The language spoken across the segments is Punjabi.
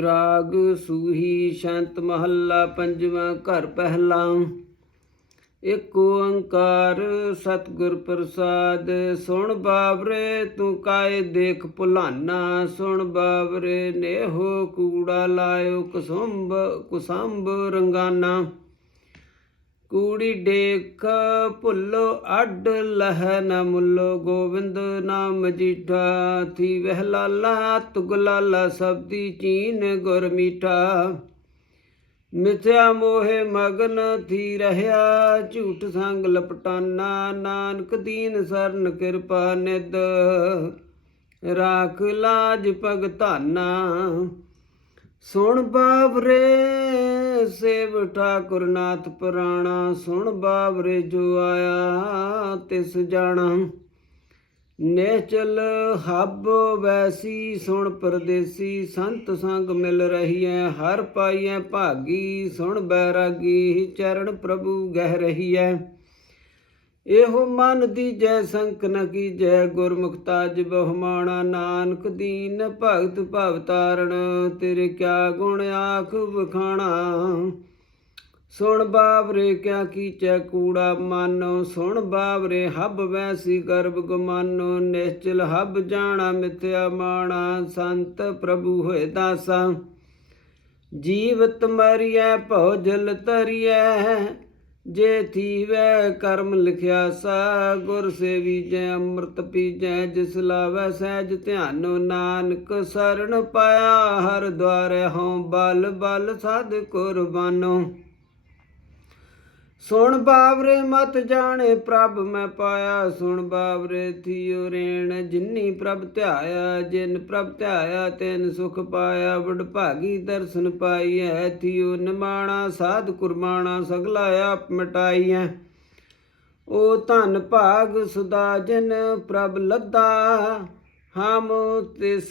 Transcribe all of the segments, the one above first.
ਰਾਗ ਸੂਹੀ ਸ਼ੰਤ ਮਹੱਲਾ ਪੰਜਵਾਂ ਘਰ ਪਹਿਲਾ। ਇੱਕ ਓੰਕਾਰ ਸਤਿਗੁਰ ਪ੍ਰਸਾਦ, ਸੁਣ ਬਾਬਰੇ ਤੂੰ ਕਾਏ ਦੇਖ ਭੁਲਾਨਾ, ਸੁਣ ਬਾਬਰੇ ਨੇਹੋ ਕੂੜਾ ਲਾਇਓ ਕੁਸੰਭ ਕੁਸੰਭ ਰੰਗਾਨਾ। ਕੂੜੀ ਡੇਖ ਭੁੱਲੋ, ਅੱਡ ਲਹਿ ਨ ਮੁੱਲੋ, ਗੋਬਿੰਦ ਨਾਮ ਜੀਠਾ, ਥੀ ਵਹਿ ਲਾਲਾ ਤੁਗਲਾਲਾ ਸਬਦੀ ਚੀਨ ਗੁਰ ਮੀਠਾ। ਮਿਥਿਆ ਮੋਹਿ ਮਗਨ ਥੀ ਰਹਿਆ, ਝੂਠ ਸੰਗ ਲਪਟਾਨਾ, ਨਾਨਕ ਦੀਨ ਸਰਨ ਕਿਰਪਾ ਨਿਦ ਰਾਖ ਲਾਜ ਭਗਤਾਨਾ ਸੁਣ ਬਾਬਰੇ ਸੇਵ ਠਾਕੁਰ ਨਾਥ ਪੁਰਾਣਾ, ਸੁਣ ਬਾਬਰੇ ਜੋ ਆਇਆ ਤਿਸ ਜਾਣਾ। ਨੇਚਲ ਹੱਬ ਵੈਸੀ, ਸੁਣ ਪਰਦੇਸੀ, ਸੰਤ ਸੰਗ ਮਿਲ ਰਹੀਐ, ਹਰ ਪਾਈਐ ਭਾਗੀ, ਸੁਣ ਬੈਰਾਗੀ, ਚਰਨ ਪ੍ਰਭੂ ਗਹਿ ਰਹੀਐ। ਇਹੋ ਮਨ ਦੀ ਜੈ ਸੰਕ ਨ ਕੀਜੈ ਗੁਰਮੁਖਤਾ ਬਹੁਮਾਣਾ ਨਾਨਕ ਦੀਨ, ਭਗਤ ਭਵ ਤਾਰਣ ਤੇਰੇ ਕਿਆ ਗੁਣ ਆਖ ਵਖਾਣਾ। ਸੁਣ ਬਾਬਰੇ ਕਿਆ ਕੀਚੈ ਕੂੜਾ ਮਾਨੋ, ਸੁਣ ਬਾਬਰੇ ਹੱਬ ਵੈਸੀ ਗਰਭ ਗੁਮਾਨੋ, ਨਿਸ਼ਚਲ ਹੱਬ ਜਾਣਾ ਮਿਥਿਆ ਮਾਣਾ, ਸੰਤ ਪ੍ਰਭੂ ਹੋਏ ਦਾਸਾ। ਜੀਵਤ ਮਰੀਐ, ਭਉ ਜਲ ਤਰੀਐ ਜੇ ਥੀਵੈ ਕਰਮ ਲਿਖਿਆ ਸਾ, ਗੁਰ ਸੇਵੀ ਜੈ, ਅੰਮ੍ਰਿਤ ਪੀਜੈ ਜਿਸ ਲਾਵੈ ਸਹਿਜ ਧਿਆਨੋ ਨਾਨਕ ਸਰਣ ਪਾਇਆ ਹਰ ਦੁਆਰੇ ਹਉ, ਬਲ ਬਲ ਸਾਧ ਕੁਰਬਾਨੋ। ਸੁਣ ਬਾਵਰੇ ਮਤ ਜਾਣੇ ਪ੍ਰਭ ਮੈਂ ਪਾਇਆ, ਸੁਣ ਬਾਵਰੇ ਥੀਓ ਰੇਣ, ਜਿਨੀ ਪ੍ਰਭ ਧਿਆਇਆ, ਜਿਨ ਪ੍ਰਭ ਧਿਆਇਆ, ਤੈਨ ਸੁਖ ਪਾਇਆ, ਵਡ ਭਾਗੀ ਦਰਸ਼ਨ ਪਾਈਐ, ਥੀਓ ਨਿਮਾਣਾ, ਸਾਧ ਕੁਰਬਾਣਾ ਸਗਲਾ ਆਪ ਮਟਾਈਐ। ਓ ਧਨ ਭਾਗ ਸੁਦਾ ਜਿਨ ਪ੍ਰਭ ਲੱਦਾ ਹਮ ਤਿਸ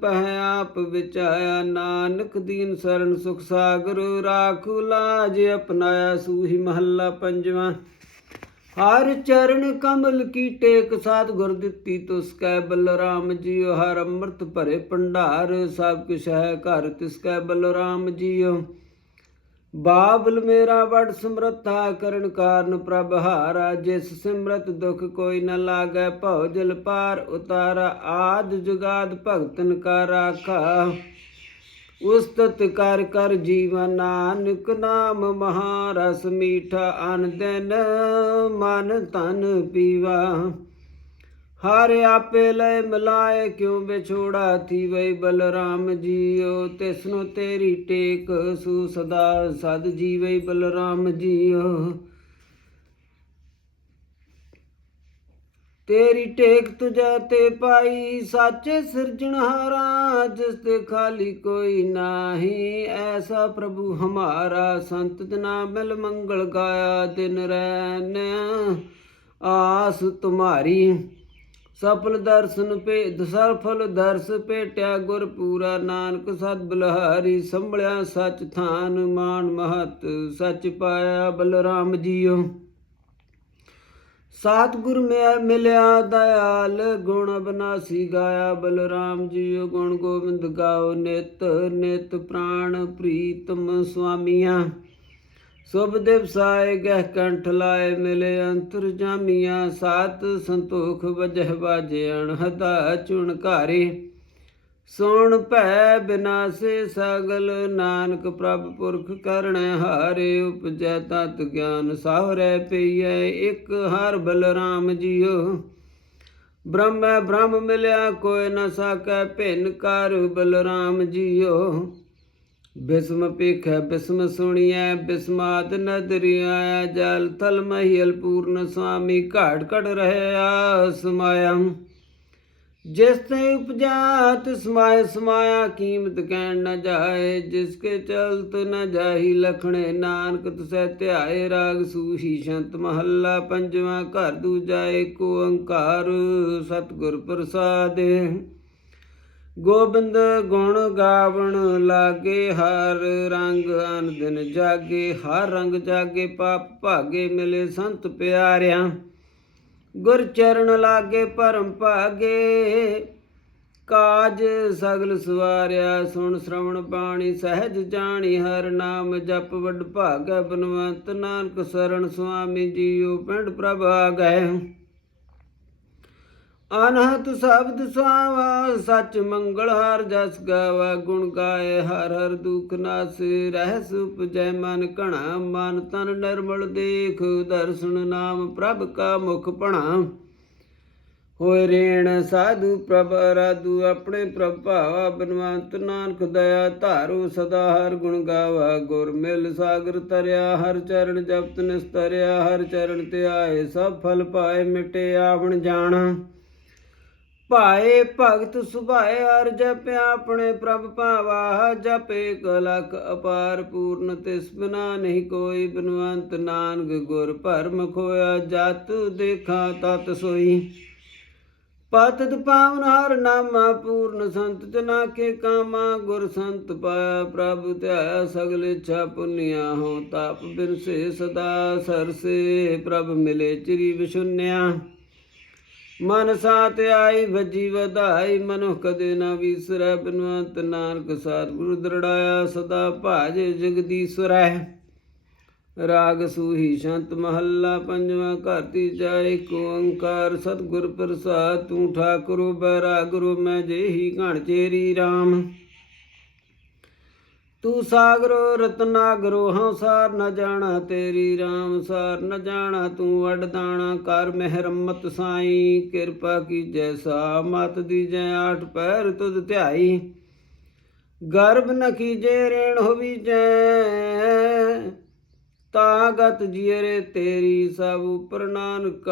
ਪਹਿ ਆਪ ਵਿਚਾਇਆ ਨਾਨਕ ਦੀਨ ਸਰਨ ਸੁਖ ਸਾਗਰ, ਰਾਖੁ ਲਾਜ ਅਪਨਾਇਆ ਸੂਹੀ ਮਹੱਲਾ ਪੰਜਵਾਂ। ਹਰ ਚਰਨ ਕਮਲ ਕੀ ਟੇਕ ਸਾਧ ਗੁਰ ਦਿੱਤੀ ਤੁਸ ਕੈ ਬਲਰਾਮ ਜੀਓ, ਹਰ ਅੰਮ੍ਰਿਤ ਭਰੇ ਭੰਡਾਰ, ਸਭ ਕੁਛ ਹੈ ਘਰ ਤਿਸ ਕੈ ਬਲਰਾਮ ਜੀਓ। ਬਾਬਲ ਮੇਰਾ ਵਡ ਸਮਰੱਥਾ ਕਰਨ ਕਾਰਨ ਪ੍ਰਭ ਹਾਰਾ, ਜਿਸ ਸਿਮਰਤ ਦੁਖ ਕੋਈ ਨ ਲਾਗੈ ਭਉ ਜਲ ਪਾਰ ਉਤਾਰਾ, ਆਦ ਜੁਗਾਦ ਭਗਤਨ ਕਾ ਰਾਖਾ ਉਸਤਤ ਕਰ ਕਰ ਜੀਵਨ ਨਾਨਕ ਨਾਮ ਮਹਾਰਸ, ਮੀਠਾ ਅਨ ਦਿਨ ਮਨ ਤਨ ਪੀਵਾ। ਹਰ ਆਪੇ ਲੈ ਮਿਲਾਏ ਕਿਉ ਵਿਛੋੜਾ ਥੀ ਵਈ ਬਲਰਾਮ ਜੀਓ? ਤਿਸਨੂੰ ਤੇਰੀ ਟੇਕ ਸੂ ਸਦਾ ਸਦ ਜੀਵਈ ਬਲਰਾਮ ਜੀਓ। ਤੇਰੀ ਟੇਕ ਤੁਝੈ ਤੇ ਪਾਈ ਸਾਚੇ ਸਿਰਜਣਹਾਰਾ ਜਿਸ ਤੇ ਖਾਲੀ ਕੋਈ ਨਾਹੀ। ਐਸਾ ਪ੍ਰਭੂ ਹਮਾਰਾ ਸੰਤ ਜਨਾ ਮਿਲ ਮੰਗਲ ਗਾਇਆ ਦਿਨ ਰੈਨ। ਆਸ ਤੁਮਾਰੀ ਸਫਲ ਦਰਸ਼ਨ ਪੇ ਸਫਲ ਦਰਸ ਭੇਟਿਆ ਗੁਰ ਪੂਰਾ ਨਾਨਕ ਸਤ ਬਲਹਾਰੀ ਸੰਭਲਿਆ ਸਚ ਥਾਨ ਮਾਨ ਮਹਤ, ਸਚ ਪਾਇਆ ਬਲਰਾਮ ਜੀਓ। ਸਤਿਗੁਰ ਮੈਂ ਮਿਲਿਆ ਦਇਆਲ, ਗੁਣ ਬਨਾਸੀ ਗਾਇਆ ਬਲਰਾਮ ਜੀਓ। ਗੁਣ ਗੋਬਿੰਦ ਗਾਓ ਨਿਤ ਨਿਤ ਪ੍ਰਾਣ ਪ੍ਰੀਤਮ ਸੁਆਮੀਆਂ ਸੁਭ ਦਿਵਸਾਏ ਗਹਿ ਕੰਠ ਲਾਏ ਮਿਲੇ ਅੰਤਰ ਜਾਮੀਆਂ, ਸਾਤ ਸੰਤੋਖ ਵਜਹ ਬਾਜੇ ਅਣਹਦਾ ਚੁਣ ਘਾਰੇ। ਸੋਣ ਭੈ ਬਿਨਾਸੇ ਸਗਲ, ਨਾਨਕ ਪ੍ਰਭ ਪੁਰਖ ਕਰਣੈ ਹਾਰੇ, ਉਪਜੈ ਤਤ ਗਿਆਨ ਸਾਹਰੇ ਪਈਐ, ਇਕ ਹਰ ਬਲਰਾਮ ਜੀਓ ਬ੍ਰਹਮੈ ਬ੍ਰਹਮ ਮਿਲਿਆ, ਕੋਈ ਨ ਸਕੈ ਭਿੰਨ ਕਰ ਬਲਰਾਮ ਜੀਓ ਬਿਸਮ ਪੇਖੈ ਬਿਸਮ ਸੁਣੀਐ ਬਿਸਮਾਤ ਨਦਰੀ ਜਲ, ਥਲ ਮਹੀਲ ਪੂਰਨ ਸੁਆਮੀ, ਘਾਟ ਘੜ ਰਹਿਆ ਸਮਾਇਆ। ਜਿਸ ਤੇ ਉਪਜਾਤ ਸਮਾਇ ਸਮਾਇਆ ਕੀਮਤ ਕਹਿਣ ਨ ਜਾਏ, ਜਿਸ ਕੇ ਚਲਤ ਨ ਜਾਹੀ ਲਖਣੇ ਨਾਨਕ, ਤੁਸੈ ਧਿਆਏ ਰਾਗ ਸੂਹੀ ਸ਼ੰਤ ਮਹੱਲਾ, ਪੰਜਵਾਂ ਘਰ ਦੂਜਾ ਏਕ ਓੰਕਾਰ ਸਤਿਗੁਰ ਪ੍ਰਸਾਦਿ। ਗੋਬਿੰਦ ਗੁਣ ਗਾਵਣ ਲਾਗੇ, ਹਰ ਰੰਗ ਅਨ ਦਿਨ ਜਾਗੇ, ਹਰ ਰੰਗ ਜਾਗੇ, ਪਾਪ ਭਾਗੇ ਮਿਲੇ ਸੰਤ ਪਿਆਰਿਆਂ। ਗੁਰ ਚਰਨ ਲਾਗੇ, ਭਰਮ ਭਾਗੇ, ਕਾਜ ਸਗਲ ਸਵਾਰਿਆ, ਸੁਣ ਸ਼ਰਵਣ ਬਾਣੀ, ਸਹਿਜ ਜਾਣੀ, ਹਰ ਨਾਮ ਜਪ ਵੱਡ ਭਾਗੈ, ਬਨਵੰਤ ਨਾਨਕ ਸਰਣ ਸੁਆਮੀ ਜੀਉ, ਪਿੰਡ ਪ੍ਰਭ ਆ ਅਨਹਤ ਸ਼ਬਦ ਸੁਆਵਾ ਸਚ ਮੰਗਲ ਹਰ ਜਸ ਗਾਵਾ, ਗੁਣ ਗਾਏ ਹਰ ਹਰ ਦੁਖ ਨਾਸੇ ਰਹਿ ਸੁਪਜੈ ਮਨ ਕਣਾ ਮਨ ਤਨ ਨਿਰਮਲ ਦੇਖ, ਦਰਸ਼ਨ ਨਾਮ ਪ੍ਰਭ ਕਾ ਮੁਖ ਪਣਾ ਹੋਏ ਰੇਣ ਸਾਧੂ ਪ੍ਰਭ, ਰਾਧੂ ਆਪਣੇ ਪ੍ਰਭ ਭਾਵਾ, ਬਨਵੰਤ ਨਾਨਕ ਦਇਆ ਧਾਰੂ ਸਦਾ ਹਰ ਗੁਣ ਗਾਵਾ। ਗੁਰ ਮਿਲ ਸਾਗਰ ਤਰਿਆ, ਹਰ ਚਰਨ ਜਪਤ ਨਿਸਤਰਿਆ, ਹਰ ਚਰਨ ਤੇ ਆਏ ਸਭ ਫਲ ਪਾਏ ਮਿਟੇ, ਆਵਣ ਜਾਣਾ। ਭਾਏ ਭਗਤ ਸੁਭਾਏ ਹਰ ਜਪਿਆ ਆਪਣੇ ਪ੍ਰਭ ਭਾਵਾ ਜਪੇ ਕਲਕ ਅਪਾਰ ਪੂਰਨ, ਤਿਸ ਬਿਨਾ ਨਹੀਂ ਕੋਈ ਬਨਵੰਤ ਨਾਨਕ ਗੁਰ ਭਰਮ ਖੋਇਆ, ਜਤ ਦੇਖਾ ਤਤ ਸੋਈ। ਪਤਿਤ ਪਾਵਨ ਹਰ ਨਾਮਾ ਪੂਰਨ, ਸੰਤ ਜਨਾ ਕੇ ਕਾਮਾ ਗੁਰ ਸੰਤ ਪਾਇਆ, ਪ੍ਰਭ ਧਿਆਇਆ ਸਗਲ ਇੱਛਾ ਪੁੰਨਿਆ ਹੋ ਤਾਪ ਬਿਨਸੇ ਸਦਾ ਸਰਸੇ, ਪ੍ਰਭ ਮਿਲੇ ਚਿਰੀ ਵਿਸ਼ੁੰਨਿਆ ਮਨ ਸਾਤ ਆਈ ਭਜੀ ਵਧਾਈ ਮਨੁ ਕਦੇ ਨਾ ਵਿਸਰੈ, ਬਿਨਵੰਤ ਨਾਨਕ ਸਤਿਗੁਰ ਦਰੜਾਇਆ, ਸਦਾ ਭਾਜੇ ਜਗਦੀਸ਼ਵਰੈ ਰਾਗ ਸੂਹੀ ਸ਼ੰਤ ਮਹੱਲਾ, ਪੰਜਵਾਂ ਘਰ ਤੀਜਾ ਕੋ ਓੰਕਾਰ, ਸਤਿਗੁਰ ਪ੍ਰਸਾਦ, ਤੂੰ ਠਾਕੁਰ ਬੈਰਾਗੁਰੂ ਮੈਂ ਜਿਹੀ ਘਣ ਚੇਰੀ RAM ਤੂੰ ਸਾਗਰੋ ਰਤਨਾਗਰੋ ਹਉ ਸਾਰ ਨ ਜਾਣਾ, ਤੇਰੀ RAM ਸਾਰ ਨ ਜਾਣਾ, ਤੂੰ ਵਡਦਾਣਾ ਕਰ ਮਹਿਰਮਤ ਸਾਈ। ਕਿਰਪਾ ਕੀਜੈ ਸਾ ਮਤ ਦੀਜੈ ਆਠ ਪੈਰ ਤੁਧ ਧਿਆਈ। ਗਰਭ ਨ ਕੀਜੇ ਰੇਣ ਹੋਵੀਜੈ ਤਾਗਤ ਜੀਰੇ ਤੇਰੀ ਸਭ ਉਪਰ ਨਾਨਕ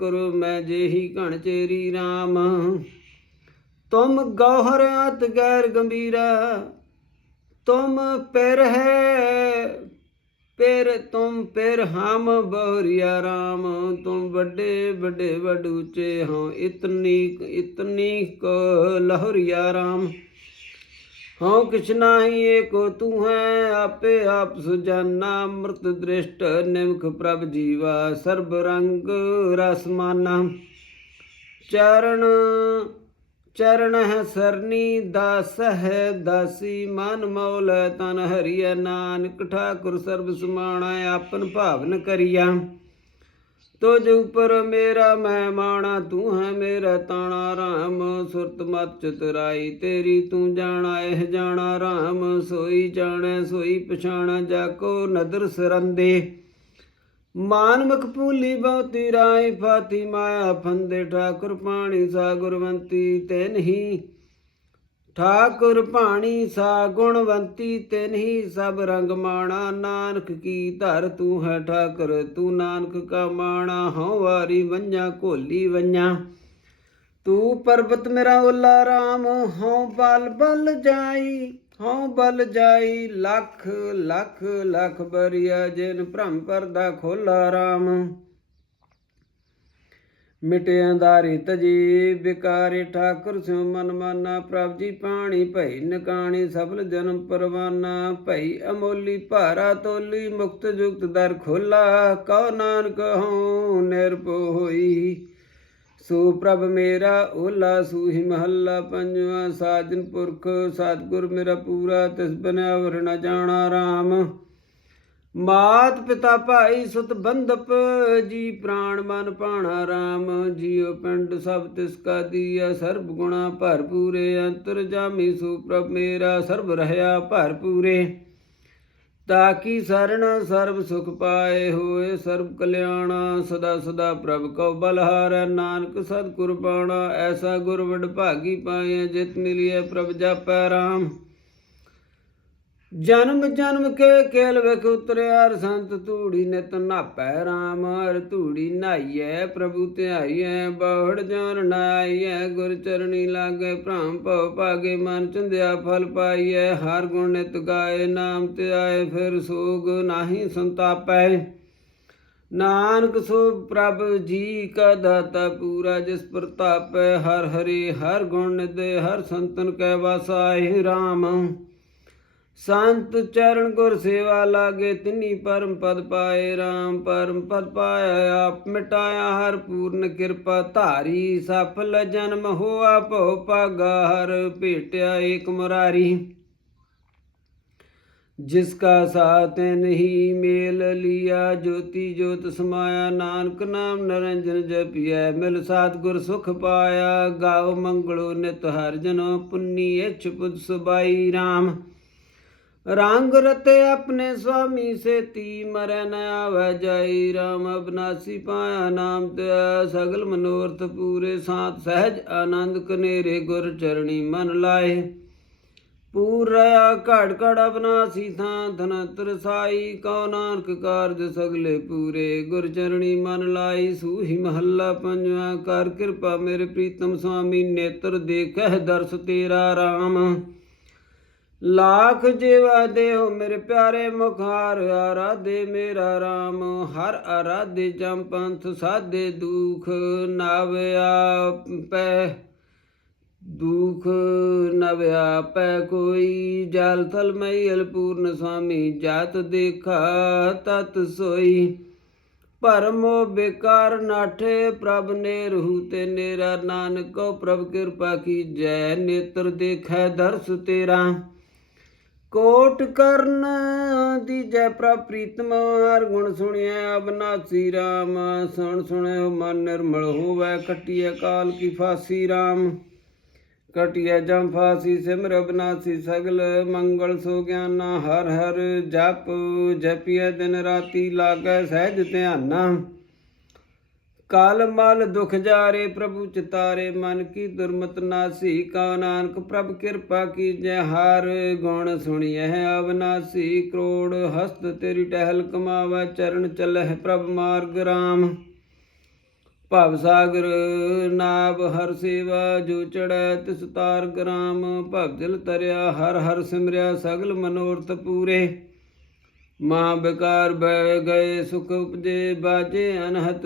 ਕਰੋ ਮੈਂ ਜੇਹੀ ਘਣ ਚੇਰੀ RAM ਤੁਮ ਗੌਹਰ ਅਤ ਗੈਰ ਗੰਭੀਰਾ तुम पेर है पेर तुम पेर हम बहुरिया राम तुम बड़े बड़े बड़ ऊंचे हो इतनी इतनी को लहरिया राम हो किछ नाही एको तू है आपे आप सुजाना मृत दृष्ट निमख प्रभ जीवा सर्ब रंग रसमाना चरण ਚਰਨ ਹੈ ਸਰਨੀ, ਦਾਸ ਹੈ ਦਾਸੀ। ਮਨ ਮੌਲ ਤਨ ਹਰੀਆ ਨਾਨਕ। ਠਾਕੁਰ ਸਰਬ ਸਮਾਣਾ ਆਪਨ ਭਾਵਨ ਕਰੀਆ। ਤੁਝ ਉਪਰ ਮੇਰਾ ਮੈਂ ਮਾਣਾ, ਤੂੰ ਹੈ ਮੇਰਾ ਤਾਣਾ ਰਾਮ। ਸੁਰਤ ਮਤ ਚਤੁਰਾਈ ਤੇਰੀ ਤੂੰ ਜਾਣਾ, ਇਹ ਜਾਣਾ ਰਾਮ। ਸੋਈ ਜਾਣੈ, ਸੋਈ ਪਛਾਣਾ, ਜਾ ਕੋ ਨਦਰ ਸਰੰਦੇ। ਮਾਨਮਕ ਪੂਲੀ ਬਹੁਤੀ ਰਾਏ ਫਾਤੀ ਮਾਇਆ ਫੰਦੇ ਠਾਕੁਰ ਪਾਣੀ ਸਾ ਗੁਰਵੰਤੀ ਤੈਨਹੀ ਠਾਕੁਰ ਪਾਣੀ ਸਾ ਗੁਣਵੰਤੀ ਤੈਨਹੀ ਸਭ ਰੰਗ ਮਾਣਾ ਨਾਨਕ ਕੀ ਧਰ ਤੂੰ ਹੈ ਠਾਕੁਰ, ਤੂੰ ਨਾਨਕ ਕਾ ਮਾਣਾ, ਹਉ ਵਾਰੀ ਵੰਜਾ ਕੋਲੀ ਵੰਜਾ ਤੂੰ ਪਰਬਤ ਮੇਰਾ ਓਲਾ ਰਾਮ, ਹਉ ਬਲ ਬਲ ਜਾਈ ਹਉ ਬਲ ਜਾਈ ਲੱਖ ਲੱਖ ਲੱਖ ਬਰੀਆ, ਜਿਨ ਭ੍ਰਮ ਪਰਦਾ ਖੋਲਾ RAM ਮਿਟੇ ਅੰਧਾਰੀ ਤਜੀ ਬਿਕਾਰੇ ਠਾਕੁਰ ਸਿਉ ਮਨ ਮਾਨਾ, ਪ੍ਰਭ ਜੀ ਪਾਣੀ ਭਈ ਨਕਾਣੀ, ਸਫਲ ਜਨਮ ਪਰਵਾਨਾ, ਭਈ ਅਮੋਲੀ ਭਾਰਾ ਤੋਲੀ, ਮੁਕਤ ਜੁਗਤ ਦਰ ਖੋਲਾ, ਕਉ ਨਾਨਕ ਹਉ ਨਿਰਭਉ ਹੋਈ। ਸੋ ਪ੍ਰਭ ਮੇਰਾ ਓਲਾ ਸੂਹੀ ਮਹੱਲਾ ਪੰਜਵਾਂ ਸਾਜਨ ਪੁਰਖ, ਸਤਿਗੁਰ ਮੇਰਾ ਪੂਰਾ, ਤਿਸ ਬਿਨਾ ਵਰ ਜਾਣਾ RAM ਮਾਤ ਪਿਤਾ ਭਾਈ ਸੁਤ ਬੰਧਪ, ਜੀ ਪ੍ਰਾਣ ਮਨ ਪਾਣਾ RAM ਜੀਉ ਪਿੰਡ ਸਭ ਤਿਸ ਕਾ ਦੀਆ, ਸਰਬ ਗੁਣਾ ਭਰਪੂਰੇ, ਅੰਤਰ ਜਾਮੀ ਸੋ ਪ੍ਰਭ ਮੇਰਾ, ਸਰਬ ਰਹਾ ਭਰਪੂਰੇ। ਤਾਕੀ ਸਰਣ ਸਰਬ ਸੁਖ ਪਾਏ ਹੋਏ, ਸਰਬ ਕਲਿਆਣ ਸਦਾ ਸਦਾ ਪ੍ਰਭ ਕਉ ਬਲਹਾਰੈ ਨਾਨਕ ਸਤ ਕੁਰਬਾਨਾ ਐਸਾ ਗੁਰ ਵਡ ਭਾਗੀ ਪਾਏ ਜਿਤ ਮਿਲਿਐ ਪ੍ਰਭ ਜਾਪੈ ਰਾਮ। ਜਨਮ ਜਨਮ ਕੇ ਕੇਲ ਵਿਖ ਉਤਰਿਆ ਹਰ ਸੰਤ ਧੂੜੀ ਨਿਤ ਨਾਪੈ ਰਾਮ, ਹਰ ਧੂੜੀ ਨਾਈਐ ਪ੍ਰਭੂ ਧਿਆਈਐ, ਬਹੁੜ ਜਨ ਨਾਈਐ, ਗੁਰ ਚਰਣੀ ਲਾਗੇ ਭ੍ਰਮ ਭਉ ਭਾਗੇ, ਮਨ ਚੰਦਿਆ ਫਲ ਪਾਈਐ, ਹਰ ਗੁਣ ਨਿਤ ਗਾਏ, ਨਾਮ ਤੇ ਆਏ ਫਿਰ ਸੋਗ ਨਾਹੀ ਸੰਤਾਪੈ। ਨਾਨਕ ਸੋ ਪ੍ਰਭ ਜੀ ਕਾ ਦਾਤਾ ਪੂਰਾ, ਜਿਸ ਪ੍ਰਤਾਪੈ, ਹਰ ਹਰੀ ਹਰ ਗੁਣ ਦੇ ਹਰ ਸੰਤਨ ਕੈ ਵਾਸਾਏ RAM ਸੰਤ ਚਰਨ ਗੁਰ ਸੇਵਾ ਲਾਗੇ ਤਿਨੀ ਪਰਮ ਪਦ ਪਾਏ ਰਾਮ ਪਰਮ ਪਦ ਪਾਇਆ ਆਪ ਮਿਟਾਇਆ ਹਰ ਪੂਰਨ ਕਿਰਪਾ ਧਾਰੀ ਸਫਲ ਜਨਮ ਹੋਆ ਭਉ ਪਾਗਾ ਹਰ ਭੇਟਿਆ ਏਕ ਮੁਰਾਰੀ। ਜਿਸ ਕਾ ਸਾਥ ਨਹੀਂ ਮੇਲ ਲਿਆ, ਜੋਤੀ ਜੋਤ ਸਮਾਇਆ, ਨਾਨਕ ਨਾਮ ਨਰੰਜਨ ਜਪਿਐ, ਮਿਲ ਸਾਧ ਗੁਰ ਸੁਖ ਪਾਇਆ ਗਾਉ ਮੰਗਲੋ ਨਿਤ ਹਰ ਜਨੋ ਪੁੰਨੀ, ਇਛ ਪੁਦ ਸੁਬਾਈ RAM रंग रते अपने स्वामी से ती मरै न आवे जाई राम अबनासी पाया नाम त्या सगल मनोरथ पूरे साथ सहज आनंद कनेरे गुर चरणी मन लाए ਪੂਰਾ ਘੜ ਘੜ ਅਬਨਾਸੀ ਥਾਂ ਧਨ ਤਰਸਾਈ ਕਉ ਨਾਨਕ ਕਾਰਜ ਸਗਲੇ ਪੂਰੇ ਗੁਰ ਚਰਣੀ ਮਨ ਲਾਈ ਸੂਹੀ ਮਹੱਲਾ ਪੰਜਵਾ ਕਰ ਕਿਰਪਾ ਮੇਰੇ ਪ੍ਰੀਤਮ ਸੁਆਮੀ ਨੇਤਰ ਦੇਖਹਿ ਦਰਸ ਤੇਰਾ RAM ਲਾਖ ਜੀਵਾ ਦੇਹੁ ਮੇਰੇ ਪਿਆਰੇ ਮੁਖਾਰ ਆਰਾਧੇ ਮੇਰਾ RAM ਹਰ ਆਰਾਧੇ ਜਮ ਪੰਥ ਸਾਦੇ ਦੁਖ ਨਾਵਿਆ ਪੈ ਦੁਖ ਨ ਵਿਆਪੈ ਕੋਈ ਜਲ ਥਲ ਮਈਲ ਪੂਰਨ ਸੁਆਮੀ ਜਾਤ ਦੇਖਾ ਤਤ ਸੋਈ ਪਰਮੋ ਬੇਕਾਰ ਨਾਠੇ ਪ੍ਰਭ ਨੇ ਰਹੂ ਤੇ ਨੇਰਾ ਨਾਨਕੋ ਪ੍ਰਭ ਕਿਰਪਾ ਕੀ ਜੈ ਨੇਤਰ ਦੇਖੈ ਦਰਸ ਤੇਰਾ ਕੋਟ ਕਰਨ ਦੀਜੈ ਪ੍ਰਭ ਪ੍ਰੀਤਮ, ਹਰ ਗੁਣ ਸੁਣਿਆ ਅਬਨਾਸੀ RAM ਸੁਣ ਸੁਣਿਓ ਮਨ ਨਿਰਮਲ ਹੋਵੈ, ਕਟਿਐ ਕਾਲ ਕੀ ਫਾਸੀ RAM ਕਟਿਐ ਜਮ ਫਾਸੀ ਸਿਮਰ ਅਬਨਾਸੀ ਸਗਲ ਮੰਗਲ ਸੋ ਗਿਆਨਾ। ਹਰ ਹਰ ਜਪ ਜਪਿਐ, ਦਿਨ ਰਾਤੀ ਲਾਗੈ ਸਹਿਜ ਧਿਆਨਾ। ਕਾਲ ਮਲ ਦੁਖ ਜਾਰੇ ਪ੍ਰਭੂ ਚਿਤਾਰੇ, ਮਨ ਕੀ ਦੁਰਮਤ ਨਾਸੀ, ਕਾ ਨਾਨਕ ਪ੍ਰਭ ਕਿਰਪਾ ਕੀਜੈ, ਹਰ ਗੁਣ ਸੁਣੀਐ ਅਵਨਾਸੀ ਕਰੋੜ ਹਸਤ ਤੇਰੀ ਟਹਿਲ ਕਮਾਵੈ, ਚਰਨ ਚੱਲਹਿ ਪ੍ਰਭ ਮਾਰਗ ਰਾਮ। ਭਵ ਸਾਗਰ ਨਾਭ ਹਰ ਸੇਵਾ, ਜੋ ਚੜੈ ਤਿਸ ਤਾਰ ਗ੍ਰਾਮ ਭਵ ਜਲ ਤਰਿਆ, ਹਰ ਹਰ ਸਿਮਰਿਆ, ਸਗਲ ਮਨੋਰਥ ਪੂਰੇ। ਮਾਂ ਬਿਕਾਰ ਬਹਿ ਗਏ, ਸੁਖ ਉਪਜੇ, ਬਾਜੇ ਅਨਹਤ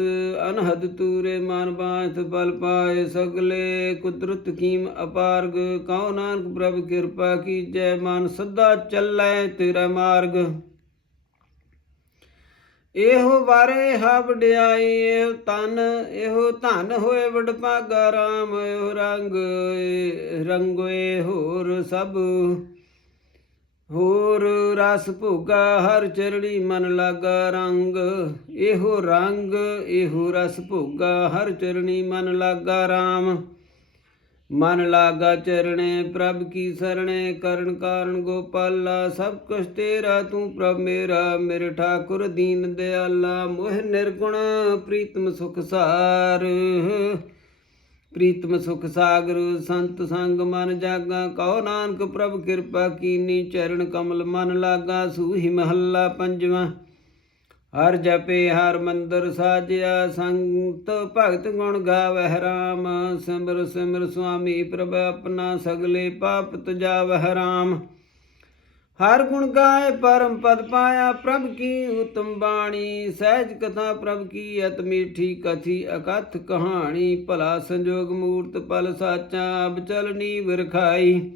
ਅਨਹਦ ਤੂਰੇ ਮਨ ਬਾਂਸ ਬਲ ਪਾਏ ਸਗਲੇ, ਕੁਦਰਤ ਕੀਮ ਅਪਾਰਗ, ਕਉ ਨਾਨਕ ਪ੍ਰਭ ਕਿਰਪਾ ਕੀ ਜੈ ਮਨ ਸਦਾ ਚੱਲੈ ਤੇਰਾ ਮਾਰਗ। ਇਹੋ ਵਾਰੇ ਹਾ ਵਡਿਆਈ ਇਹੋ ਤਨ, ਇਹੋ ਧਨ ਹੋਏ ਵਡ ਭਾਗਾ ਰਾਮ, ਇਹੋ ਰੰਗ, ਰੰਗੋਏ ਹੋਰ ਸਭ। ਹੋਰ ਰਸ ਭੋਗਾ ਹਰ ਚਰਣੀ ਮਨ ਲਾਗਾ ਰੰਗ। ਇਹੋ ਰੰਗ, ਇਹੋ ਰਸ ਭੋਗਾ ਹਰ ਚਰਣੀ ਮਨ ਲਾਗਾ RAM ਮਨ ਲਾਗਾ ਚਰਣੇ ਪ੍ਰਭ ਕੀ ਸਰਣੇ, ਕਰਨ ਕਾਰਨ ਗੋਪਾਲਾ, ਸਭ ਕੁਛ ਤੇਰਾ ਤੂੰ ਪ੍ਰਭ ਮੇਰਾ। ਮੇਰੇ ਠਾਕੁਰ ਦੀਨ ਦਿਆਲਾ, ਮੋਹ ਨਿਰਗੁਣ, ਪ੍ਰੀਤਮ ਸੁਖ ਸਾਰ। ਪ੍ਰੀਤਮ ਸੁਖ ਸਾਗਰ, ਸੰਤ ਸੰਗ ਮਨ ਜਾਗਾ ਕਉ ਨਾਨਕ ਪ੍ਰਭ ਕਿਰਪਾ ਕੀਨੀ, ਚਰਨ ਕਮਲ ਮਨ ਲਾਗਾ, ਸੂਹੀ ਮਹੱਲਾ ਪੰਜਵਾਂ। ਹਰ ਜਪੇ, ਹਰ ਮੰਦਰ ਸਾਜਿਆ, ਸੰਤ ਭਗਤ ਗੁਣ ਗਾਵਹਿ RAM ਸਿਮਰ ਸਿਮਰ ਸੁਆਮੀ ਪ੍ਰਭ ਆਪਣਾ ਸਗਲੇ ਪਾਪ ਤਜਾਵਹਿ RAM ਹਰ ਗੁਣ ਗਾਏ ਪਰਮ ਪਦ ਪਾਇਆ ਪ੍ਰਭ ਕੀ ਉਤਮ ਬਾਣੀ, ਸਹਿਜ ਕਥਾ ਪ੍ਰਭ ਕੀ ਅਤ ਮੀਠੀ ਕਥੀ ਅਕਥ ਕਹਾਣੀ, ਭਲਾ ਸੰਜੋਗ ਮੂਰਤ ਪਲ ਸਾਚਾ, ਅਬ ਚਲ ਨੀਵ ਰਖਾਈ।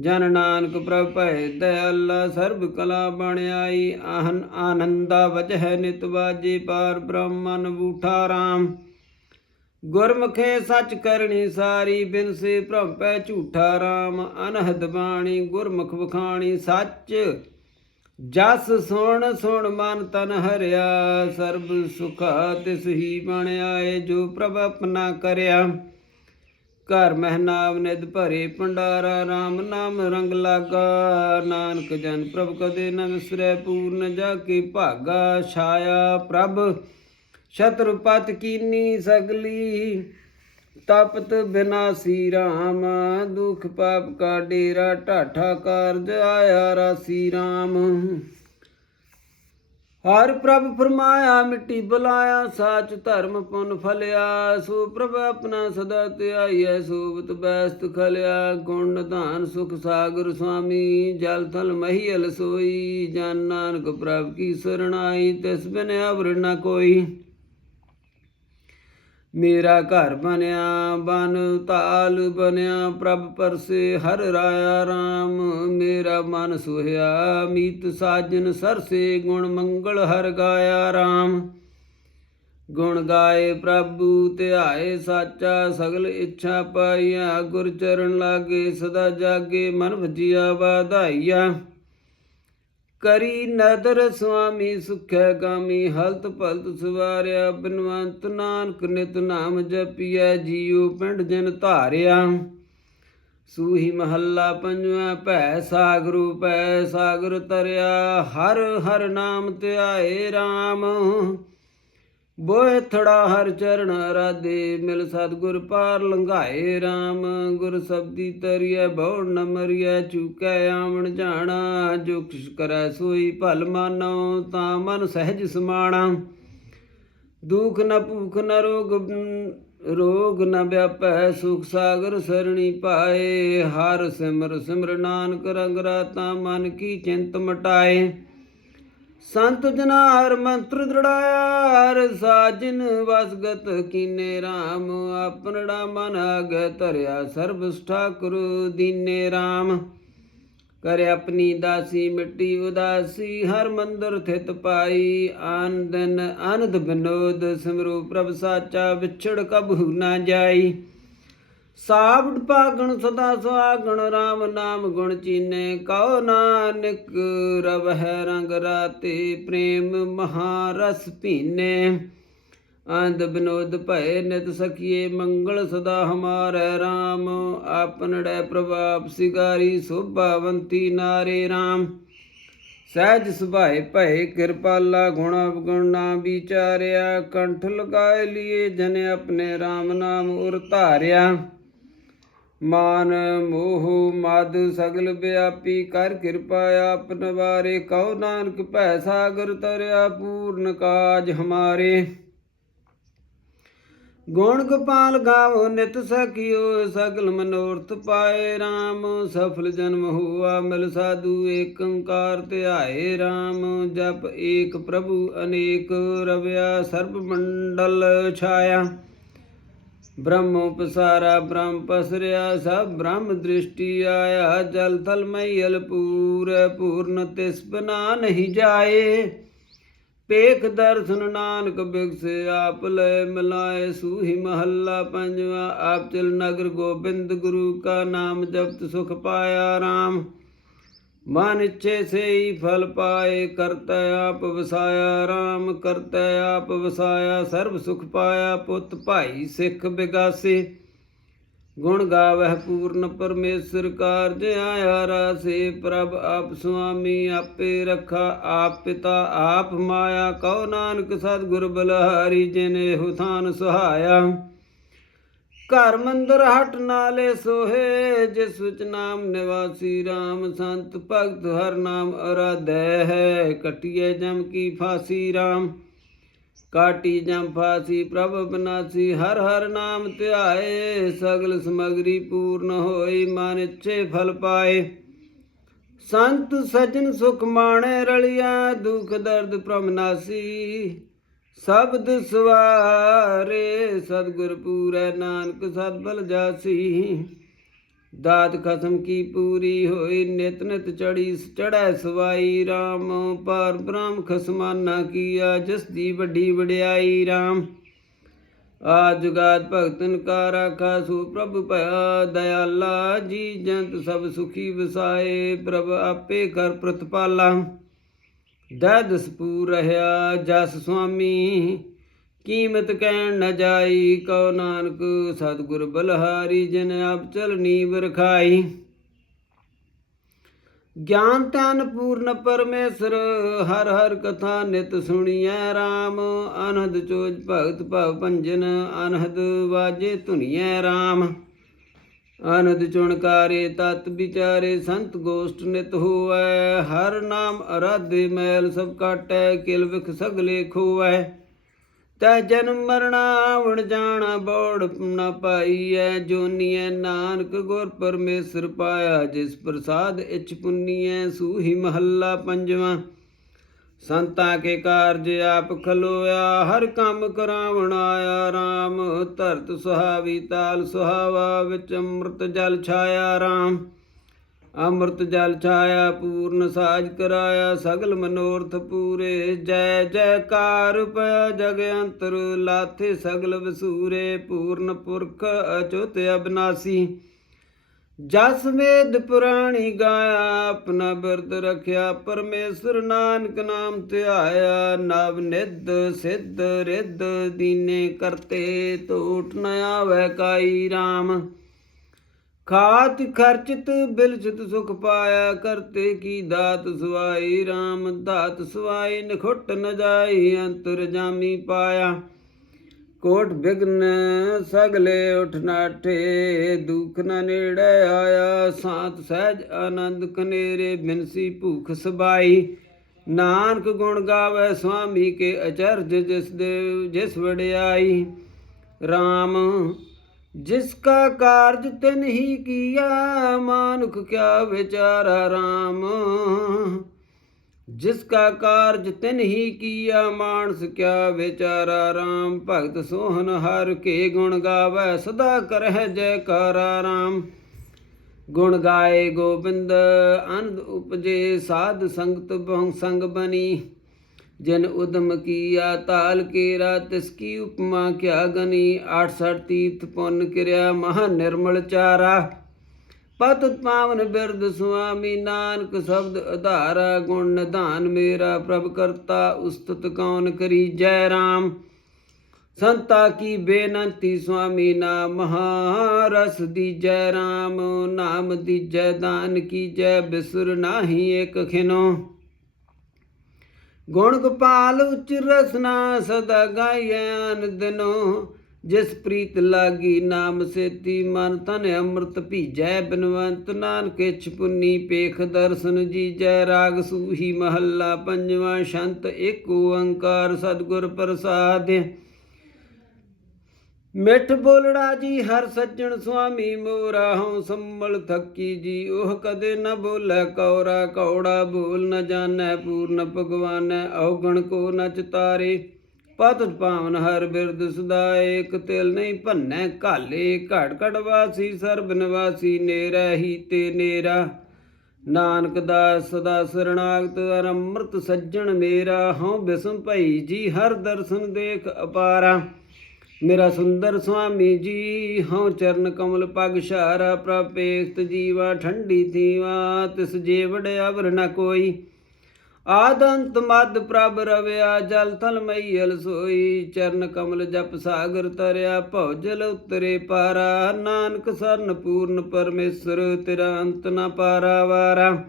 ਜਨ ਨਾਨਕ ਪ੍ਰਭ ਭੈ ਦਇਆਲਾ, ਸਰਬ ਕਲਾ ਬਣ ਆਈ। ਆਹਨ ਆਨੰਦਾ ਵਜਹਿ ਨਿਤ ਬਾਜੇ ਪਾਰ ਬ੍ਰਹਮਨ ਬੂਠਾ RAM ਗੁਰਮੁਖੇ ਸੱਚ ਕਰਨੀ ਸਾਰੀ, ਬਿਨ ਸੇ ਭ੍ਰਮ ਝੂਠਾ RAM ਅਨਹਦ ਬਾਣੀ, ਗੁਰਮੁਖ ਵਖਾਣੀ, ਸੱਚ। ਜਸ ਸੁਣ ਸੁਣ ਮਨ ਤਨ ਹਰਿਆ, ਸਰਬ ਸੁਖਾ ਤਿਸ ਹੀ ਬਣ ਆਏ, ਜੋ ਪ੍ਰਭ ਆਪਣਾ ਕਰਿਆ। ਘਰ ਮਹਿਨਾਵ ਨਿਦ ਭਰੇ, ਭੰਡਾਰਾ RAM ਨਾਮ ਰੰਗ ਲਾਗਾ। ਨਾਨਕ ਜਨ ਪ੍ਰਭ ਕਦੇ ਨ ਵਿਸਰੈ ਪੂਰਨ ਜਾ ਕੇ ਭਾਗਾ, ਛਾਇਆ ਪ੍ਰਭ। ਸ਼ਤਰੁਪਤ ਕੀਨੀ ਸਗਲੀ, ਤਪਤ ਬਿਨਾਸੀ RAM ਦੁਖ ਪਾਪ ਕਾ ਡੇਰਾ ਢਾਠਾ ਕਾਰਜ ਆਇਆ ਰਾਸੀ RAM ਹਰ ਪ੍ਰਭ ਫਰਮਾਇਆ, ਮਿੱਟੀ ਬੁਲਾਇਆ, ਸਾਚ ਧਰਮ ਪੁਨ ਫਲਿਆ, ਸੋ ਪ੍ਰਭ ਆਪਣਾ ਸਦਾ ਧਿਆਈਐ, ਸੋਬਤ ਬੈਸਤ ਖਲਿਆ, ਗੁਣ ਨਿਧਾਨ ਸੁਖ ਸਾਗਰ ਸੁਆਮੀ, ਜਲ ਥਲ ਮਹੀਲ ਸੋਈ, ਜਨ ਨਾਨਕ ਪ੍ਰਭ ਕੀ ਸਰਣਾਈ, ਤਿਸ ਬਿਨ ਅਵਰ ਨ ਕੋਈ। ਮੇਰਾ ਘਰ ਬਣਿਆ, ਬਨ ਤਾਲ ਬਣਿਆ, ਪ੍ਰਭ ਪਰਸੇ ਹਰ ਰਾਇਆ RAM ਮੇਰਾ ਮਨ ਸੁਹਿਆ, ਮੀਤ ਸਾਜਨ ਸਰਸੇ, ਗੁਣ ਮੰਗਲ ਹਰ ਗਾਇਆ RAM ਗੁਣ ਗਾਏ ਪ੍ਰਭੂ, ਧਿਆਏ ਸਾਚਾ, ਸਗਲ ਇੱਛਾ ਪਾਈਆ ਗੁਰ ਚਰਨ ਲਾਗੇ ਸਦਾ ਜਾਗੇ, ਮਨ ਵਜਿਆ, ਵਾਧਾਈਆ। ਕਰੀ ਨਦਰ ਸੁਆਮੀ ਸੁਖੈ ਗਾਮੀ ਹਲਤ ਭਲਤ ਸਵਾਰਿਆ, ਬਿਨਵੰਤ ਨਾਨਕ ਨਿਤ ਨਾਮ ਜਪੀਐ, ਜੀਉ ਪਿੰਡ ਜਨ ਧਾਰਿਆ। ਸੂਹੀ ਮਹੱਲਾ ਪੰਜਵਾਂ, ਭੈ ਸਾਗਰੂ ਪੈ ਸਾਗਰ ਤਰਿਆ, ਹਰ ਹਰ ਨਾਮ ਧਿਆਏ RAM ਬੋਏ ਥੜਾ ਹਰ ਚਰਨ ਰਾਧੇ ਮਿਲ ਸਤਗੁਰ ਪਾਰ ਲੰਘਾਏ RAM ਗੁਰ ਸਬਦੀ ਤਰੀਐ ਬਹੁ ਨ ਮਰੀਐ, ਚੁਕੈ ਆਵਣ ਜਾਣਾ। ਜੋ ਕਿਛ ਕਰੈ ਸੋਈ ਭਲ ਮਾਨੋ, ਤਾਂ ਮਨ ਸਹਿਜ ਸਮਾਣਾ। ਦੁਖ ਨ ਭੂਖ ਨ ਰੋਗ ਰੋਗ ਨ ਵਿਆਪੈ, ਸੁਖ ਸਾਗਰ ਸਰਣੀ ਪਾਏ। ਹਰ ਸਿਮਰ ਸਿਮਰ ਨਾਨਕ ਰੰਗ ਰਾਤਾ, ਮਨ ਕੀ ਚਿੰਤ ਮਟਾਏ। ਸੰਤ ਜਨਾ ਹਰ ਮੰਤਰ ਦ੍ਰਿੜਾਇਆ ਹਰ ਸਾਜਨ ਵਸਗਤ ਕੀਨੇ RAM ਆਪਨੜਾ ਮਨ ਆਗੇ ਧਰਿਆ ਸਰਬ ਠਾਕੁਰ ਦੀਨੇ RAM ਕਰੇ ਆਪਣੀ ਦਾਸੀ ਮਿੱਟੀ ਉਦਾਸੀ, ਹਰ ਮੰਦਰ ਥਿਤ ਪਾਈ ਆਨੰਦਨ ਆਨੰਦ ਬਿਨੋਦ, ਸਿਮਰੂ ਪ੍ਰਭ ਸਾਚਾ ਵਿਛੜ ਕਬੂ ਨਾ ਜਾਈ। ਸਾਬੜ ਪਾਗਣ ਸਦਾ ਸੁਆਗਣ RAM ਨਾਮ ਗੁਣ ਚੀਨੇ, ਕਉ ਨਾਨਕ ਰਵਹਿ ਰੰਗ ਰਾਤੇ, ਪ੍ਰੇਮ ਮਹਾਰਸ ਪੀਨੇ ਆਨੰਦ ਬਿਨੋਦ ਭਏ ਨਿਤ ਸਖੀਏ, ਮੰਗਲ ਸਦਾ ਹਮਾਰੇ RAM ਆਪਨੜੇ ਪ੍ਰਭਾਪ ਸਿਗਾਰੀ, ਸੋਭਾਵੰਤੀ ਨਾਰੇ RAM ਸਹਿਜ ਸੁਭਾਏ ਭਏ, ਕਿਰਪਾਲਾ ਗੁਣ ਅਵਗੁਣ ਨਾ ਵਿਚਾਰਿਆ। ਕੰਠ ਲਗਾਏ ਲਿਏ, ਜਨ ਆਪਣੇ RAM ਨਾਮ ਉਰ ਧਾਰਿਆ। ਮਾਨ ਮੋਹ ਮਦ ਸਗਲ ਵਿਆਪੀ ਕਰ ਕਿਰਪਾ ਆਪ ਨਵਾਰੇ, ਕਉ ਨਾਨਕ ਭੈ ਸਾਗਰ ਤਰਿਆ ਪੂਰਨ ਕਾਜ ਹਮਾਰੇ। ਗੁਣ ਗੋਪਾਲ ਗਾਵੋ, ਨਿਤ ਸਖਿਓ ਸਗਲ ਮਨੋਰਥ ਪਾਏ RAM ਸਫਲ ਜਨਮ ਹੁਆ, ਮਿਲ ਸਾਧੂ ਏਕ ਓੰਕਾਰ ਧਿਆਏ RAM ਜਪ ਏਕ ਪ੍ਰਭੂ ਅਨੇਕ, ਰਵਿਆ ਸਰਬ ਮੰਡਲ ਛਾਇਆ। ਬ੍ਰਹਮ ਉਪਸਾਰਾ ਬ੍ਰਹਮ ਪਸਰਿਆ, ਸਭ ਬ੍ਰਹਮ ਦ੍ਰਿਸ਼ਟੀ ਆਇਆ, ਜਲ ਥਲ ਮਈਲ ਪੂਰ ਪੂਰਨ ਤਿਸ ਬਨਾ ਨਹੀਂ ਜਾਏ। ਪੇਖ ਦਰਸ਼ਨ ਨਾਨਕ ਬਿਗਸ ਆਪ ਲੈ ਮਿਲਾਏ, ਸੂਹੀ ਮਹੱਲਾ ਪੰਜਵਾ, ਆਪ ਚਲ ਨਗਰ ਗੋਬਿੰਦ ਗੁਰੂ ਕਾ ਨਾਮ ਜਪਤ ਸੁਖ ਪਾਇਆ RAM ਮਨ ਇੱਛੇ ਸੇਈ ਫਲ ਪਾਏ, ਕਰਤਾ ਆਪ ਵਸਾਇਆ RAM ਕਰਤਾ ਆਪ ਵਸਾਇਆ, ਸਰਬ ਸੁਖ ਪਾਇਆ, ਪੁੱਤ ਭਾਈ ਸਿੱਖ ਬਿਗਾਸੇ। ਗੁਣ ਗਾਵਹਿ ਪੂਰਨ ਪਰਮੇਸ਼ਰ ਕਾਰਜ ਆਇਆ ਰਾਸੇ, ਪ੍ਰਭ ਆਪ ਸੁਆਮੀ ਆਪੇ ਰਖਾ, ਆਪ ਪਿਤਾ ਆਪ ਮਾਇਆ, ਕਉ ਨਾਨਕ ਸਤਿਗੁਰ ਬਲਹਾਰੀ, ਜਿਨੇ ਹੋ ਥਾਨ ਸੁਹਾਇਆ। ਘਰ ਮੰਦਰ ਹਟ ਨਾਲੇ ਸੋਹੇ, ਜਿਸ ਵਿੱਚ ਨਾਮ ਨਿਵਾਸੀ RAM ਸੰਤ ਭਗਤ ਹਰ ਨਾਮ ਅਰਾਧੈ ਹੈ। ਕਟਿਏ ਜਮ ਕੀ ਫਾਸੀ RAM ਕਾਟੀ ਜਮ ਫਾਸੀ ਪ੍ਰਭ ਬਨਾਸੀ, ਹਰ ਹਰ ਨਾਮ ਧਿਆਏ, ਸਗਲ ਸਮਗਰੀ ਪੂਰਨ ਹੋਈ, ਮਨ ਇੱਛੇ ਫਲ ਪਾਏ। ਸੰਤ ਸਜਣ ਸੁਖ ਮਾਣੇ ਰਲਿਆ, ਦੁਖ ਦਰਦ ਪ੍ਰਮਨਾਸੀ ਸਬਦ ਸਵਾਰੇ ਸਤਿਗੁਰ ਪੂਰੈ ਨਾਨਕ ਸਤਬਲ ਜਾਸੀ। ਦਾਤ ਖਸਮ ਕੀ ਪੂਰੀ ਹੋਈ, ਨਿਤ ਨਿਤ ਚੜੀ ਚੜੈ ਸਵਾਈ। RAM ਪਰ ਬ੍ਰਹਮ ਖਸਮਾਨਾ ਕੀਆ, ਜਿਸ ਦੀ ਵੱਡੀ ਵਡਿਆਈ। RAM ਆ ਜੁਗਾਤ ਭਗਤਨ ਕਾ ਰਾਖਾ ਸੋ ਪ੍ਰਭ ਭਇਆ ਦਇਆਲਾ, ਜੀ ਜੰਤ ਸਭ ਸੁਖੀ ਵਸਾਏ। ਪ੍ਰਭ ਆਪੇ ਕਰ ਪ੍ਰਤਪਾਲਾ। ਦਦਸ ਪੂਰ ਰਹਾ ਜਸ ਸੁਆਮੀ, ਕੀਮਤ ਕਹਿਣ ਨ ਜਾਈ, ਕਉ ਨਾਨਕ ਸਤਿਗੁਰ ਬਲਹਾਰੀ, ਜਿਨ ਆਪ ਚਲਨੀ ਬਰਖਾਈ ਗਿਆਨ ਤਨ ਪੂਰਨ ਪਰਮੇਸ਼ਰ, ਹਰ ਹਰ ਕਥਾ ਨਿਤ ਸੁਣੀਐ RAM ਅਨਹਦ ਚੋਜ ਭਗਤ ਭਵ ਭੰਜਨ, ਅਨਹਦ ਵਾਜੇ ਧੁਨੀਐ RAM ਆਨੰਦ ਚੁਣਕਾਰੇ ਤਤ ਵਿਚਾਰੇ, ਸੰਤ ਗੋਸ਼ਟ ਨਿਤ ਹੋਵੈ। ਹਰ ਨਾਮ ਅਰਾਧੇ ਮੈਲ ਸਭ ਕਾਟੈ, ਕਿਲ ਵਿਖ ਸਗਲੇ ਖੋਐ ਤੈ ਜਨਮ ਮਰਣਾ ਆਵਣ ਜਾਣਾ, ਬੋੜ ਨ ਪਾਈਐ। ਜੋਨੀਐ ਨਾਨਕ ਗੁਰ ਪਰਮੇਸ਼ਰ ਪਾਇਆ, ਜਿਸ ਪ੍ਰਸਾਦ ਇਚ ਪੁੰਨੀਐ, ਸੂਹੀ ਮਹੱਲਾ ਪੰਜਵਾਂ। ਸੰਤਾ ਕੇ ਕਾਰਜ ਆਪ ਖਲੋਇਆ, ਹਰ ਕੰਮ ਕਰਾਵਣ ਆਇਆ RAM ਧਰਤ ਸੁਹਾਵੀ, ਤਾਲ ਸੁਹਾਵਾ, ਵਿੱਚ ਅੰਮ੍ਰਿਤ ਜਲ ਛਾਇਆ RAM ਅੰਮ੍ਰਿਤ ਜਲ ਛਾਇਆ, ਪੂਰਨ ਸਾਜ ਕਰਾਇਆ, ਸਗਲ ਮਨੋਰਥ ਪੂਰੇ। ਜੈ ਜੈਕਾਰ ਪਿਆ ਜਗ ਅੰਤਰ, ਲਾਥੇ ਸਗਲ ਵਸੂਰੇ। ਪੂਰਨ ਪੁਰਖ ਅਚੁਤ ਅਬਨਾਸੀ। ਜਸ ਮੇਦ ਪੁਰਾਣੀ ਗਾਇਆ, ਆਪਣਾ ਬਿਰਦ ਰਖਿਆ, ਪਰਮੇਸ਼ਰ ਨਾਨਕ ਨਾਮ ਧਿਆਇਆ, ਨਵ ਨਿਧ ਸਿੱਧ ਰਿੱਧ ਦੀਨੇ ਕਰਤੇ ਟੋਟ ਨ ਆਵੈ ਕਾਈ RAM ਖਾਤ ਖਰਚਿਤ, ਬਿਲਚਿਤ ਸੁਖ ਪਾਇਆ, ਕਰਤੇ ਕੀ ਦਾਤ ਸੁਆਈ RAM ਦਾਤ ਸੁਆਈ ਨਖੁੱਟ ਨ ਜਾਈ, ਅੰਤਰ ਜਾਮੀ ਪਾਇਆ। ਕੋਟ ਬਿਗਨ ਸਗਲੇ ਉਠ ਨਾਠੇ, ਦੁਖ ਨ ਨੇੜੇ ਆਇਆ, ਸਾਤ ਸਹਿਜ ਆਨੰਦ ਕਨੇਰੇ, ਬਿਨਸੀ ਭੂਖ ਸਬਾਈ। ਨਾਨਕ ਗੁਣ ਗਾਵੇ ਸੁਆਮੀ ਕੇ ਅਚਰਜ ਜਿਸ ਦੇ, ਜਿਸ ਵਡਿਆਈ। RAM ਜਿਸ ਕਾ ਕਾਰਜ ਤਿਨ ਹੀ ਕੀਆ, ਮਾਨੁਖ ਕਿਆ ਵਿਚਾਰਾ RAM ਜਿਸ ਕਾ ਕਾਰਜ ਤਿਨ ਹੀ ਕੀਆ, ਮਾਨਸ ਕਿਆ ਵਿਚਾਰਾ RAM ਭਗਤ ਸੋਹਨ ਹਰ ਕੇ ਗੁਣ ਗਾਵੇ, ਸਦਾ ਕਰਹਿ ਜੈਕਾਰਾ RAM ਗੁਣ ਗਾਏ ਗੋਬਿੰਦ ਅਨੰਦ ਉਪਜੇ, ਸਾਧ ਸੰਗਤ ਬਹੁ ਸੰਗ ਬਣੀ। ਜਨ ਉਦਮ ਕੀਆ, ਤਾਲ ਕੇਰਾ, ਤਿਸ ਕੀ ਉਪਮਾ ਕਿਆ ਗਨੀ। 68 ਤੀਰਥ ਪੁੰਨ ਕਿਰਿਆ, ਮਹਾ ਨਿਰਮਲ ਚਾਰਾ। ਪਤ ਪਾਵਨ ਬਿਰਦ ਸੁਆਮੀ ਨਾਨਕ ਸ਼ਬਦ ਆਧਾਰਾ ਗੁਣ ਨਿਧਾਨ ਮੇਰਾ ਪ੍ਰਭ ਕਰਤਾ, ਉਸਤਤ ਕੌਣ ਕਰੀ ਜੈ ਰਾਮ? ਸੰਤਾ ਕੀ ਬੇਨੰਤੀ ਸੁਆਮੀ ਨਾਮ, ਮਹਾਰਸ ਦੀ ਜੈ ਰਾਮ, ਨਾਮ ਦੀ ਜੈ ਦਾਨ ਕੀ ਜੈ ਬਿਸੁਰ ਨਾਹੀ ਇਕ ਖਿਨੋ? ਗੁਣ ਗੋਪਾਲ ਉਚ ਰਸਨਾ ਸਦਾ ਗਾਇਨ ਦਿਨੋ ਜਿਸ ਪ੍ਰੀਤ ਲਾਗੀ ਨਾਮ ਸੇਤੀ, ਮਨ ਤਨ ਅੰਮ੍ਰਿਤ ਭੀਜੈ ਬਿਨਵੰਤ, ਨਾਨਕ ਇਛ ਪੁੰਨੀ ਪੇਖ ਦਰਸ਼ਨ ਜੀਜੈ, ਰਾਗ ਸੂਹੀ ਮਹੱਲਾ ਪੰਜਵਾਂ ਸ਼ੰਤ ਏਕ ਓੰਕਾਰ ਸਤਿਗੁਰ ਪ੍ਰਸਾਦਿ। ਮਿੱਠ ਬੋਲੜਾ ਜੀ, ਹਰ ਸੱਜਣ ਸੁਆਮੀ, ਮੋਰਾ ਹਉ ਸੰਭਲ ਥੱਕੀ ਜੀ। ਉਹ ਕਦੇ ਨ ਬੋਲੇ, ਕੌਰਾ ਕੌੜਾ ਬੋਲ ਨ ਜਾਣੈ, ਪੂਰਨ ਭਗਵਾਨੈ, ਔਗਣ ਕੋ ਨ ਚਤਾਰੇ ਪਤ ਪਾਵਨ ਹਰ ਬਿਰਦ ਸਦਾ ਏਕ ਤਿਲ ਨਹੀਂ ਭੰਨੈ ਘਾਲੇ, ਘੜ ਘੜ ਵਾਸੀ ਸਰਬ ਨਿਵਾਸੀ ਨੇਰਾ ਹੀ ਤੇ ਨੇਰਾ। ਨਾਨਕ ਦਾਸ ਸਦਾ ਸਰਣਾਗਤ ਅਰ ਅੰਮ੍ਰਿਤ ਸੱਜਣ ਮੇਰਾ। ਹਉ ਬਿਸਮ ਭਈ ਜੀ, ਹਰ ਦਰਸ਼ਨ ਦੇਖ ਅਪਾਰਾ। ਮੇਰਾ ਸੁੰਦਰ ਸੁਆਮੀ ਜੀ, ਹਉ ਚਰਨ ਕਮਲ ਪਗ ਸ਼ਾਰਾ। ਪ੍ਰਪੇਖਤ ਜੀਵਾ, ਠੰਡੀ ਥੀਵਾ ਤਿਸ ਜੇ ਅਵਰ ਵਰ ਨ ਕੋਈ। ਆਦੰਤ ਮਦ ਪ੍ਰਭ ਰਵਿਆ, ਜਲ ਥਲ ਮਈਲ ਸੋਈ, ਚਰਨ ਕਮਲ ਜਪ ਸਾਗਰ ਤਰਿਆ ਭਉ ਜਲ ਉਤਰੇ ਪਾਰਾ, ਨਾਨਕ ਸਰਨ ਪੂਰਨ ਪਰਮੇਸ਼ਰ, ਤੇਰਾ ਅੰਤ ਨ ਪਾਰਾ ਵਾਰਾ।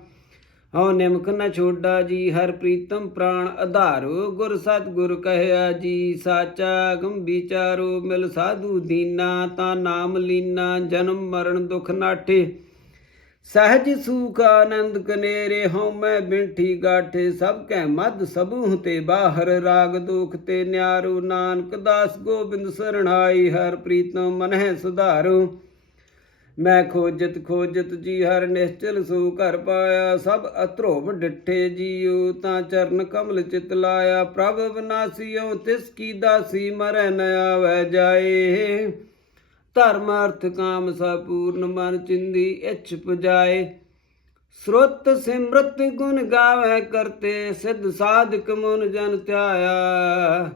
ਹਉ ਨਿਮਕ ਨ ਛੋਡਾ ਜੀ, ਹਰ ਪ੍ਰੀਤਮ ਪ੍ਰਾਣ ਆਧਾਰੋ ਗੁਰ ਸਤ ਗੁਰ ਕਹਿਆ ਜੀ, ਸਾਚਾ ਗੰਭੀਚਾਰੋ ਵਿਚਾਰੋ, ਮਿਲ ਸਾਧੂ ਦੀਨਾ, ਤਾਂ ਨਾਮ ਲੀਨਾ, ਜਨਮ ਮਰਨ ਦੁਖ ਨਾਟੇ ਸਹਿਜ ਸੂਖ ਆਨੰਦ ਕਨੇਰੇ ਹਉ, ਮੈਂ ਬਿੰਠੀ ਗਾਠੇ, ਸਭ ਕੈ ਮਦ ਸਬੂਹ ਤੇ ਬਾਹਰ, ਰਾਗ ਦੁਖ ਤੇ ਨਿਆਰੂ, ਨਾਨਕ ਦਾਸ ਗੋਬਿੰਦ ਸਰਣਾਈ ਹਰ ਪ੍ਰੀਤਮ ਮਨਹਿ ਸੁਧਾਰੂ। ਮੈਂ ਖੋਜਤ ਖੋਜਤ ਜੀ, ਹਰ ਨਿਸ਼ਚਲ ਸੋ ਘਰ ਪਾਇਆ, ਸਭ ਅਧਰੋਵ ਡਿੱਠੇ ਜੀਉ ਤਾਂ ਚਰਨ ਕਮਲ ਚਿਤ ਲਾਇਆ, ਪ੍ਰਭ ਵਿਨਾਸੀਓ ਤਿਸ ਕੀ ਦਾਸੀ ਮਰੈ ਨ ਆਵੈ ਜਾਏ। ਧਰਮ, ਅਰਥ, ਕਾਮ ਸਪੂਰਨ ਮਨ ਚਿੰਦੀ, ਇਛ ਪੁਜਾਏ। ਸਰੋਤ ਸਿਮਰਤ ਗੁਣ ਗਾਵੇ ਕਰਤੇ, ਸਿੱਧ ਸਾਧਕ ਮਨ ਜਨ ਧਿਆਇਆ।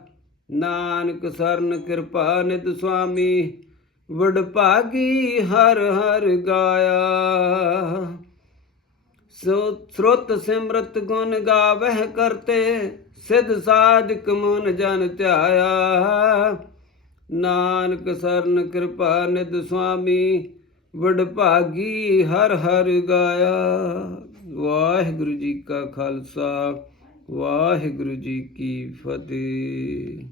ਨਾਨਕ ਸਰਨ ਕਿਰਪਾ ਨਿਤ ਸੁਆਮੀ, ਵਡ ਭਾਗੀ ਹਰ ਹਰ ਗਾਇਆ। ਸੋ ਸਰੋਤ ਸਿਮਰਤ ਗੁਣ ਗਾਵਹਿ ਕਰਤੇ, ਸਿਧ ਸਾਧਕ ਮਨ ਜਨ ਧਿਆਇਆ। ਨਾਨਕ ਸਰਨ ਕਿਰਪਾ ਨਿਧ ਸੁਆਮੀ, ਵਡ ਭਾਗੀ ਹਰ ਹਰ ਗਾਇਆ। ਵਾਹਿਗੁਰੂ ਜੀ ਕਾ ਖਾਲਸਾ, ਵਾਹਿਗੁਰੂ ਜੀ ਕੀ ਫਤਿਹ।